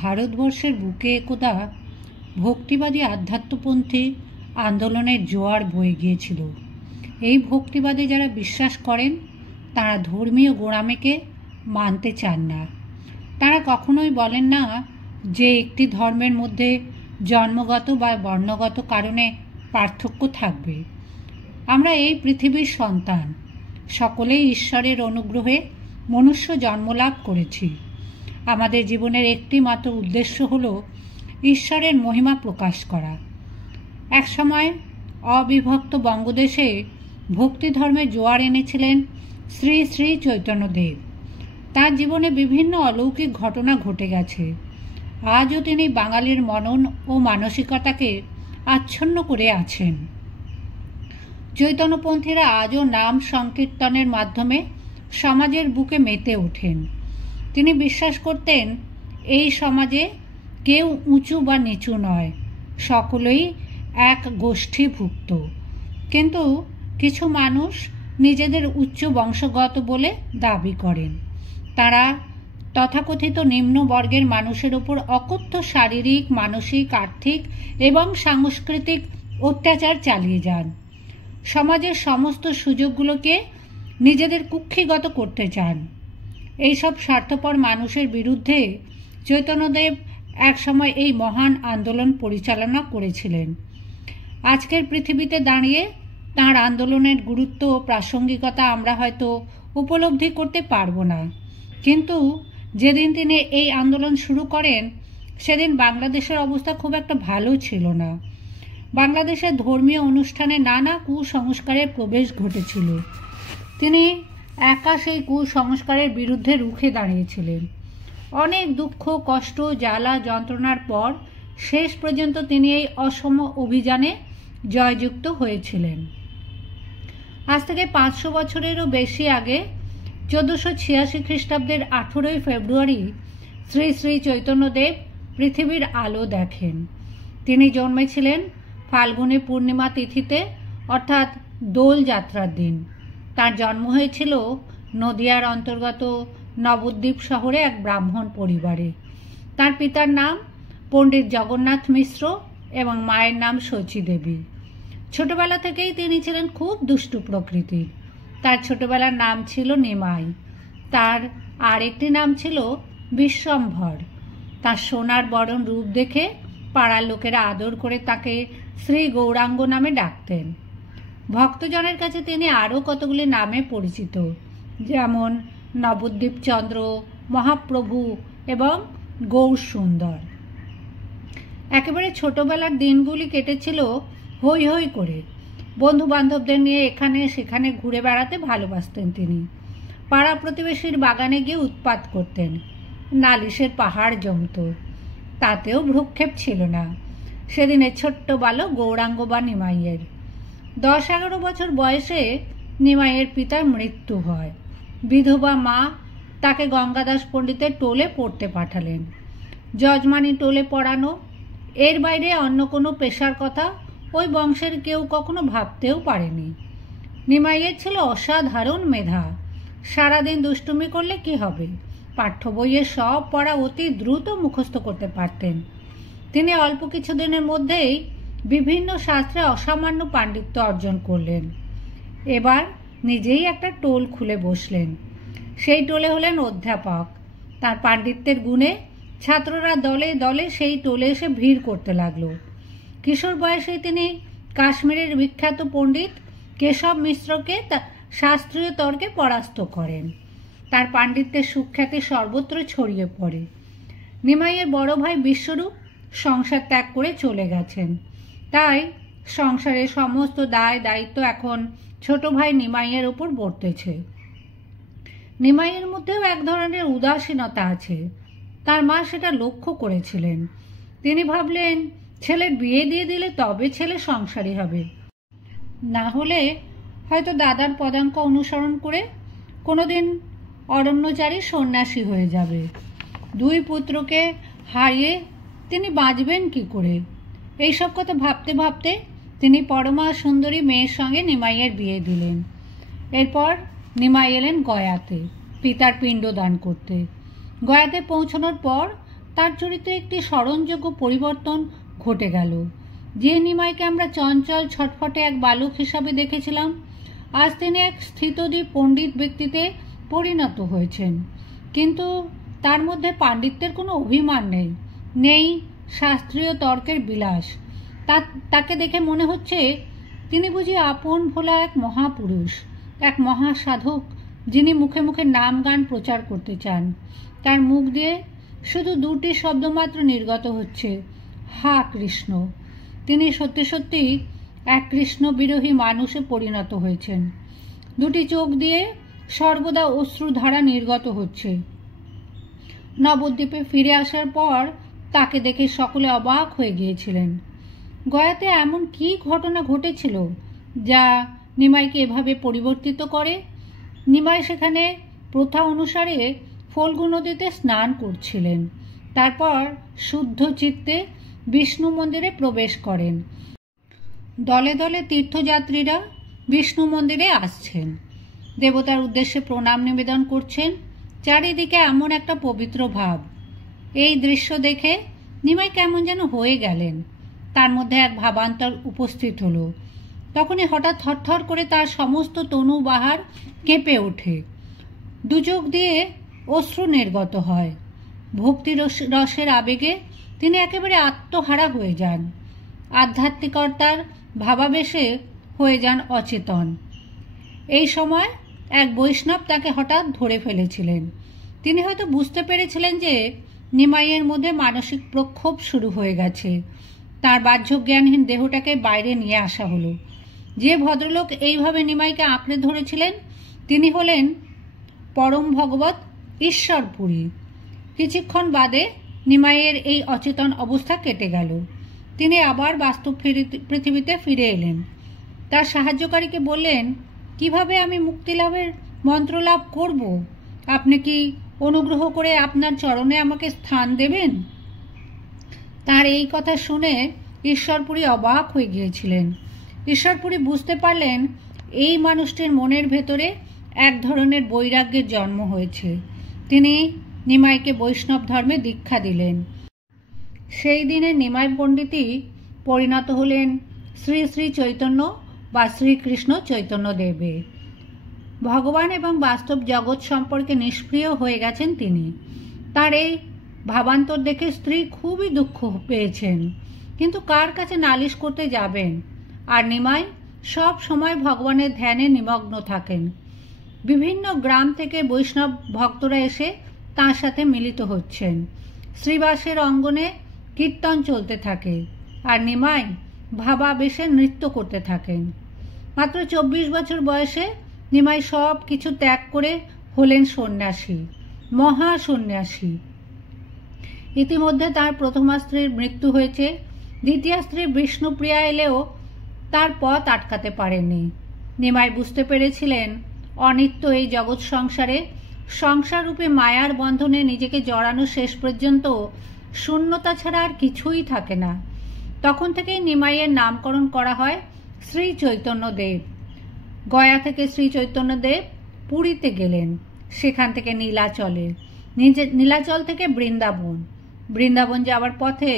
ভারতবর্ষের বুকে একদা ভক্তিবাদী আধ্যাত্মপন্থী আন্দোলনের জোয়ার বয়ে গিয়েছিল। এই ভক্তিবাদে যারা বিশ্বাস করেন তারা ধর্মীয় গোঁড়ামিকে মানতে চান না। তারা কখনোই বলেন না যে একটি ধর্মের মধ্যে জন্মগত বা বর্ণগত কারণে পার্থক্য থাকবে। আমরা এই পৃথিবীর সন্তান, সকলেই ঈশ্বরের অনুগ্রহে মনুষ্য জন্মলাভ করেছি। আমাদের জীবনের একটি মাত্র উদ্দেশ্য হল ঈশ্বরের মহিমা প্রকাশ করা। একসময় অবিভক্ত বঙ্গদেশে ভক্তি ধর্মের জোয়ার এনেছিলেন শ্রী শ্রী চৈতন্যদেব। তার জীবনে বিভিন্ন অলৌকিক ঘটনা ঘটে গেছে। আজও তিনি বাঙালির মনন ও মানসিকতাকে আচ্ছন্ন করে আছেন। চৈতন্যপন্থীরা আজও নাম সংকীর্তনের মাধ্যমে সমাজের বুকে মেতে ওঠেন। তিনি বিশ্বাস করতেন এই সমাজে কেউ উঁচু বা নিচু নয়, সকলেই এক গোষ্ঠীভুক্ত। কিন্তু কিছু মানুষ নিজেদের উচ্চ বংশগত বলে দাবি করেন। তারা তথাকথিত নিম্ন বর্গের মানুষের উপর অকথ্য শারীরিক, মানসিক, আর্থিক এবং সাংস্কৃতিক অত্যাচার চালিয়ে যান। সমাজের সমস্ত সুযোগগুলোকে নিজেদের কুক্ষিগত করতে চান। এইসব স্বার্থপর মানুষের বিরুদ্ধে চৈতন্যদেব একসময় এই মহান আন্দোলন পরিচালনা করেছিলেন। আজকের পৃথিবীতে দাঁড়িয়ে তাঁর আন্দোলনের গুরুত্ব ও প্রাসঙ্গিকতা আমরা হয়তো উপলব্ধি করতে পারবো না, কিন্তু যেদিন তিনি এই আন্দোলন শুরু করেন সেদিন বাংলাদেশের অবস্থা খুব একটা ভালো ছিল না। বাংলাদেশের ধর্মীয় অনুষ্ঠানে নানা কুসংস্কারের প্রবেশ ঘটেছিল। তিনি একা সেই কুসংস্কারের বিরুদ্ধে রুখে দাঁড়িয়েছিলেন। অনেক দুঃখ, কষ্ট, জ্বালা, যন্ত্রণার পর শেষ পর্যন্ত তিনি এই অসম অভিযানে জয়যুক্ত হয়েছিলেন। আজ থেকে 500 বছরেরও বেশি আগে 1486 খ্রিস্টাব্দের 18 ফেব্রুয়ারি শ্রী শ্রী চৈতন্যদেব পৃথিবীর আলো দেখেন। তিনি জন্মেছিলেন ফাল্গুনী পূর্ণিমা তিথিতে, অর্থাৎ দোল যাত্রার দিন। তার জন্ম হয়েছিল নদিয়ার অন্তর্গত নবদ্বীপ শহরে এক ব্রাহ্মণ পরিবারে। তার পিতার নাম পণ্ডিত জগন্নাথ মিশ্র এবং মায়ের নাম শচী দেবী। ছোটবেলা থেকেই তিনি ছিলেন খুব দুষ্টু প্রকৃতির। তার ছোটবেলার নাম ছিল নিমাই। তার আরেকটি নাম ছিল বিশ্বম্ভর। তার সোনার বরণ রূপ দেখে পাড়ার লোকেরা আদর করে তাকে শ্রী গৌরাঙ্গ নামে ডাকতেন। ভক্তজনের কাছে তিনি আরও কতগুলি নামে পরিচিত, যেমন নবদ্বীপ চন্দ্র, মহাপ্রভু এবং গৌর সুন্দর। একেবারে ছোটবেলার দিনগুলি কেটেছিল হৈ হৈ করে। বন্ধু বান্ধবদের নিয়ে এখানে সেখানে ঘুরে বেড়াতে ভালোবাসতেন তিনি। পাড়া প্রতিবেশীর বাগানে গিয়ে উৎপাত করতেন। নালিশের পাহাড় জমত, তাতেও ভ্রুক্ষেপ ছিল না। সেদিনের ছোট্ট বালক গৌরাঙ্গ বা নিমাইয়ের 10-11 বছর বয়সে নিমাইয়ের পিতার মৃত্যু হয়। বিধবা মা তাকে গঙ্গাদাস পণ্ডিতের টোলে পড়তে পাঠালেন। যজমানি টোলে পড়ানো, এর বাইরে অন্য কোনো পেশার কথা ওই বংশের কেউ কখনো ভাবতেও পারেনি। নিমাইয়ের ছিল অসাধারণ মেধা। সারাদিন দুষ্টুমি করলে কি হবে, পাঠ্য বইয়ের সব পড়া অতি দ্রুত মুখস্থ করতে পারতেন। তিনি অল্প কিছুদিনের মধ্যেই বিভিন্ন শাস্ত্রে অসামান্য পাণ্ডিত্য অর্জন করলেন। এবার নিজেই একটা টোল খুলে বসলেন। সেই টোলে হলেন অধ্যাপক। তার পাণ্ডিত্যের গুণে ছাত্ররা দলে দলে সেই টোলে এসে ভিড় করতে লাগলো। কিশোর বয়সে তিনি কাশ্মীরের বিখ্যাত পণ্ডিত কেশব মিশ্রকে শাস্ত্রীয় তর্কে পরাস্ত করেন। তার পাণ্ডিত্যের সুখ্যাতি সর্বত্র ছড়িয়ে পড়ে। নিমাইয়ের বড় ভাই বিশ্বরূপ সংসার ত্যাগ করে চলে গেছেন, তাই সংসারের সমস্ত দায় দায়িত্ব এখন ছোট ভাই নিমাইয়ের উপর বর্তেছে। নিমাইয়ের মধ্যেও এক ধরনের উদাসীনতা আছে। তার মা সেটা লক্ষ্য করেছিলেন। তিনি ভাবলেন ছেলের বিয়ে দিয়ে দিলে তবে ছেলে সংসারী হবে, না হলে হয়তো দাদার পদাঙ্ক অনুসরণ করে কোনোদিন অরণ্যচারী সন্ন্যাসী হয়ে যাবে। 2 পুত্রকে হারিয়ে তিনি বাঁচবেন কি করে? এইসব কথা ভাবতে ভাবতে তিনি পরমা সুন্দরী মেয়ের সঙ্গে নিমাইয়ের বিয়ে দিলেন। এরপর নিমাই এলেন গয়াতে পিতার পিণ্ডদান করতে। গয়াতে পৌঁছানোর পর তার চরিত্রে একটি স্মরণযোগ্য পরিবর্তন ঘটে গেল। যে নিমাইকে আমরা চঞ্চল ছটফটে এক বালক হিসাবে দেখেছিলাম, আজ তিনি এক স্থিতধী পণ্ডিত ব্যক্তিতে পরিণত হয়েছেন। কিন্তু তার মধ্যে পাণ্ডিত্যের কোনো অভিমান নেই, নেই শাস্ত্রীয় তর্কের বিলাস। তাকে দেখে মনে হচ্ছে তিনি বুঝি আপন ভোলা এক মহাপুরুষ, এক মহাসাধক, যিনি মুখে মুখে নাম গান প্রচার করতে চান। তার মুখ দিয়ে শুধু দুটি শব্দ মাত্র নির্গত হচ্ছে, হা কৃষ্ণ। তিনি সত্যি সত্যি এক কৃষ্ণ বিরোহী মানুষে পরিণত হয়েছেন। দুটি চোখ দিয়ে সর্বদা অশ্রুধারা নির্গত হচ্ছে। নবদ্বীপে ফিরে আসার পর তাকে দেখে সকলে অবাক হয়ে গিয়েছিলেন। গয়াতে এমন কি ঘটনা ঘটেছিল যা নিমাইকে এভাবে পরিবর্তিত করে? নিমাই সেখানে প্রথা অনুসারে ফল্গু নদীতে স্নান করছিলেন। তারপর শুদ্ধ চিত্তে বিষ্ণু মন্দিরে প্রবেশ করেন। দলে দলে তীর্থযাত্রীরা বিষ্ণু মন্দিরে আসছেন, দেবতার উদ্দেশ্যে প্রণাম নিবেদন করছেন। চারিদিকে এমন একটা পবিত্র ভাব। এই দৃশ্য দেখে নিমাই কেমন যেন হয়ে গেলেন। তার মধ্যে এক ভাবান্তর উপস্থিত হলো। তখনই হঠাৎ থরথর করে তার সমস্ত তনু বাহার কেঁপে ওঠে। দুচোখ দিয়ে অশ্রু নির্গত হয়। ভক্তি রসের আবেগে তিনি একেবারে আত্মহারা হয়ে যান। আধ্যাত্মিকতার ভাবাবেশে হয়ে যান অচেতন। এই সময় এক বৈষ্ণব তাকে হঠাৎ ধরে ফেলেছিলেন। তিনি হয়তো বুঝতে পেরেছিলেন যে নিমাইয়ের মধ্যে মানসিক প্রক্ষোভ শুরু হয়ে গেছে। তার বাহ্য জ্ঞানহীন দেহটাকে বাইরে নিয়ে আসা হলো। যে ভদ্রলোক এইভাবে নিমাইকে আঁকড়ে ধরেছিলেন তিনি হলেন পরম ভগবত ঈশ্বরপুরী। কিছুক্ষণ বাদে নিমাইয়ের এই অচেতন অবস্থা কেটে গেল। তিনি আবার বাস্তব পৃথিবীতে ফিরে এলেন। তার সাহায্যকারীকে বললেন, কিভাবে আমি মুক্তিলাভের মন্ত্র লাভ করব? আপনি কি অনুগ্রহ করে আপনার চরণে আমাকে স্থান দেবেন? তার এই কথা শুনে ঈশ্বরপুরী অবাক হয়ে গিয়েছিলেন। ঈশ্বরপুরী বুঝতে পারলেন এই মানুষটির মনের ভেতরে এক ধরনের বৈরাগ্যের জন্ম হয়েছে। তিনি নিমাইকে বৈষ্ণব ধর্মে দীক্ষা দিলেন। সেই দিনে নিমাই পণ্ডিতই পরিণত হলেন শ্রী শ্রী চৈতন্য বা শ্রীকৃষ্ণ চৈতন্যদেবে। ভগবান এবং বাস্তব জগৎ সম্পর্কে নিষ্ক্রিয় হয়ে গেছেন তিনি। তার এই ভাবান্তর দেখে স্ত্রী খুবই দুঃখ পেয়েছেন, কিন্তু কার কাছে নালিশ করতে যাবেন? আর নিমাই সব সময় ভগবানের ধ্যানে নিমগ্ন থাকেন। বিভিন্ন গ্রাম থেকে বৈষ্ণব ভক্তরা এসে তাঁর সাথে মিলিত হচ্ছেন। শ্রীবাসের অঙ্গনে কীর্তন চলতে থাকে আর নিমাই ভাবাবেশে নৃত্য করতে থাকেন। মাত্র 24 বছর বয়সে নিমাই সব কিছু ত্যাগ করে হলেন সন্ন্যাসী, মহা সন্ন্যাসী। ইতিমধ্যে তার প্রথমা স্ত্রীর মৃত্যু হয়েছে। দ্বিতীয় স্ত্রী বিষ্ণুপ্রিয়া এলেও তার পথ আটকাতে পারেননি। নিমাই বুঝতে পেরেছিলেন অনিত্য এই জগৎ সংসারে সংসাররূপে মায়ার বন্ধনে নিজেকে জড়ানো শেষ পর্যন্ত শূন্যতা ছাড়া আর কিছুই থাকে না। তখন থেকেই নিমাইয়ের নামকরণ করা হয় শ্রী চৈতন্যদেব। গয়া থেকে শ্রী চৈতন্যদেব পুরীতে গেলেন, সেখান থেকে নীলাচলে, নীলাচল থেকে বৃন্দাবন, বৃন্দাবন যাওয়ার পথে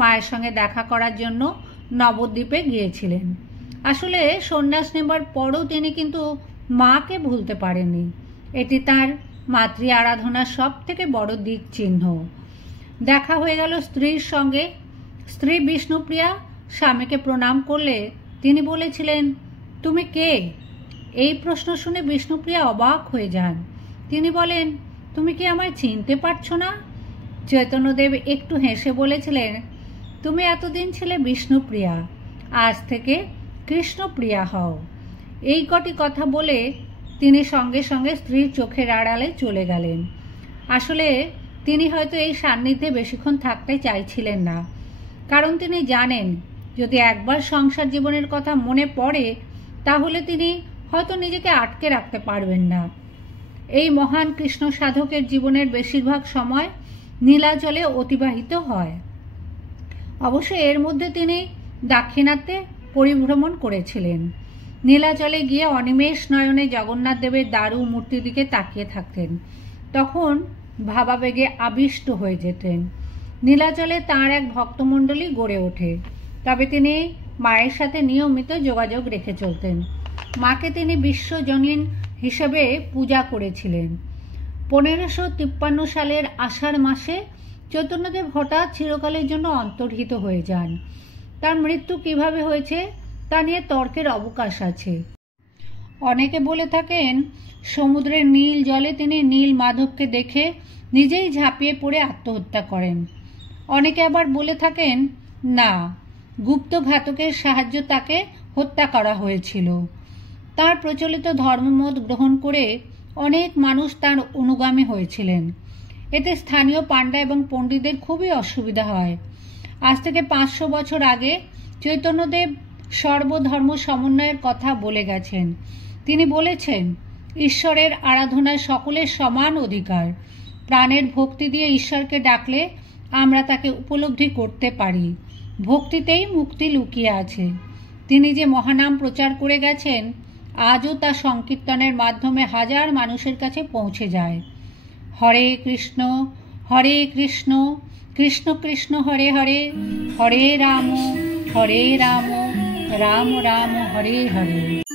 মায়ের সঙ্গে দেখা করার জন্য নবদ্বীপে গিয়েছিলেন। আসলে সন্ন্যাস নেবার পরও তিনি কিন্তু মাকে ভুলতে পারেননি। এটি তার মাতৃ আরাধনার সব থেকে বড় দিক চিহ্ন। দেখা হয়ে গেল স্ত্রীর সঙ্গে। স্ত্রী বিষ্ণুপ্রিয়া স্বামীকে প্রণাম করলে তিনি বলেছিলেন, তুমি কে? এই প্রশ্ন শুনে বিষ্ণুপ্রিয়া অবাক হয়ে যান। তিনি বলেন, তুমি কি আমায় চিনতে পারছো না? চৈতন্যদেব একটু হেসে বলেছিলেন, তুমি এতদিন ছিলে বিষ্ণুপ্রিয়া, আজ থেকে কৃষ্ণপ্রিয়া হও। এই কটি কথা বলে তিনি সঙ্গে সঙ্গে স্ত্রীর চোখের আড়ালে চলে গেলেন। আসলে তিনি হয়তো এই সান্নিধ্যে বেশিক্ষণ থাকতে চাইছিলেন না, কারণ তিনি জানেন যদি একবার সংসার জীবনের কথা মনে পড়ে তাহলে তিনি হয়তো নিজেকে আটকে রাখতে পারবেন না। এই মহান কৃষ্ণ সাধকের জীবনের বেশিরভাগ সময় নীলাচলে অতিবাহিত হয়। অবশ্য এর মধ্যে তিনি দাক্ষিণাত্যে পরিভ্রমণ করেছিলেন। নীলাচলে গিয়ে অনিমেষ নয়নে জগন্নাথ দেবের দারু মূর্তির দিকে তাকিয়ে থাকতেন। তখন ভাবাবেগে আবিষ্ট হয়ে যেতেন। নীলাচলে তাঁর এক ভক্তমণ্ডলী গড়ে ওঠে। তবে তিনি মায়ের সাথে নিয়মিত যোগাযোগ রেখে চলতেন। মাকে তিনি বিশ্বজনীন হিসেবে পূজা করেছিলেন। 1553 সালের আষাঢ় মাসে চৈতন্যদেব হঠাৎ চিরকালের জন্য অন্তর্হিত হয়ে যান। তার মৃত্যু কিভাবে হয়েছে তা নিয়ে তর্কের অবকাশ আছে। অনেকে বলে থাকেন সমুদ্রের নীল জলে তিনি নীল মাধবকে দেখে নিজেই ঝাঁপিয়ে পড়ে আত্মহত্যা করেন। অনেকে আবার বলে থাকেন না, গুপ্ত ঘাতকের সাহায্যে তাকে হত্যা করা হয়েছিল। তার প্রচলিত ধর্মমত গ্রহণ করে অনেক মানুষ তার অনুগামী হয়েছিলেন। এতে স্থানীয় পাণ্ডা এবং পণ্ডিতদের খুবই অসুবিধা হয়। আজ থেকে 500 বছর আগে চৈতন্যদেব সর্বধর্ম সমন্বয়ের কথা বলে গেছেন। তিনি বলেছেন, ঈশ্বরের আরাধনায় সকলের সমান অধিকার। প্রাণের ভক্তি দিয়ে ঈশ্বরকে ডাকলে আমরা তাকে উপলব্ধি করতে পারি। ভক্তিতেই মুক্তি লুকিয়ে আছে। তিনি যে মহানাম প্রচার করে গেছেন, আজও তা সংকীর্তনের মাধ্যমে হাজার মানুষের কাছে পৌঁছে যায়। হরে কৃষ্ণ কৃষ্ণ কৃষ্ণ হরে হরে, হরে রাম রাম রাম হরে হরে।